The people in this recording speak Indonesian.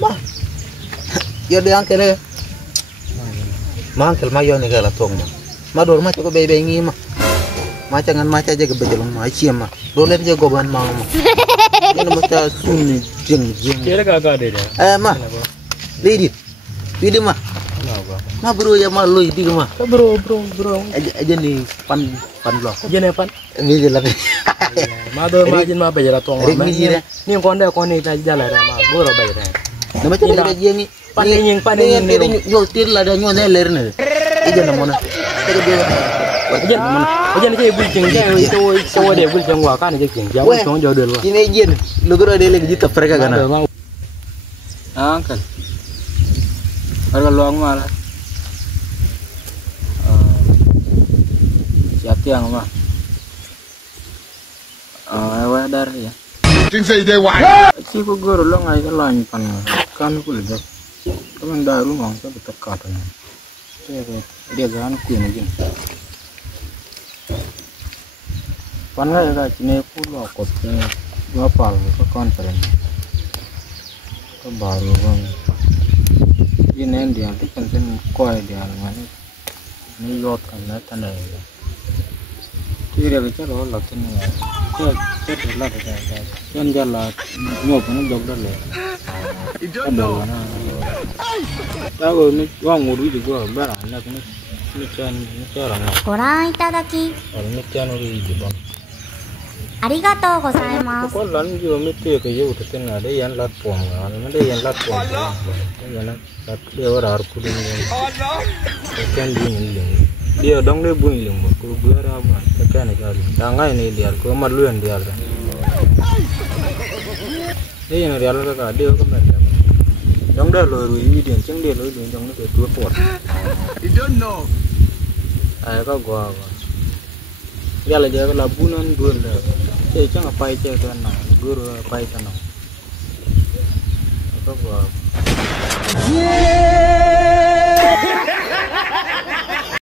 mah. Yo dia angkel. Mangkel mayo ni kala tong mah. Mador mah cukup bebe ngi mah. Macangan maca aja kebejelong mah ciam mah. Dolen je goban mah. Ini mah sunni jeng. Kira kagak deh. Mah. Lidit. Lidit mah. Mah bro ya mah lu di mah. Bro. Aja nih pan blok. Aja nih pan. Ini jelas. Mador majin mah bejala tong mah. Ni konde ta jala mah goro bejala. Nama cakap dia jengi. Paning ni. Yo tir la da nyon ler ne. Ijan na mona. Ajan ke bulcing itu de bulcing wa kan je king. Jauh tong jauh dulu. Ini ijan. Lu goro de lagi jita freka kana. Angkat. Harga luang malah. Siati yang mah. Ewa dari ya. Ting say day why? Si ko goro lo ngai ka lan pan kan ku le dok. Kaman daru ngong sa betak ka na. Dia gan ku ni jin. Pan ngai ka chine pu lo ko te dua pal ko conference. Ko baru bang. Ini dia kan koi dia ngani. Ni yot kan na tanai. Kira bicara lo latin ya. Kita lah kita. Kan jalan nyop ni jog dah le. Ada mana? Tahu ni wang uru juga berah nak ni kan orang. ご覧いただき Orang ni kan uru juga. ありがとうございます。 Kau lan juga mesti ke jauh tu ada yang lat pom kan, ada yang lat pom kan, yang lat dia orang arku ni. Kan dia dong dia bunyi lembu, kau biar apa? Kan ni kali. Tangai ni dia, kau malu yang dia. Dia yang dia lalu kau dia kau macam. Dong dia lalu ini dia, ceng dia lalu dong dia dua pot. You don't know. Kau gua. Dia lagi kau labunan dua lah. Ceng apa itu kan? Guru apa itu kan? Kau gua.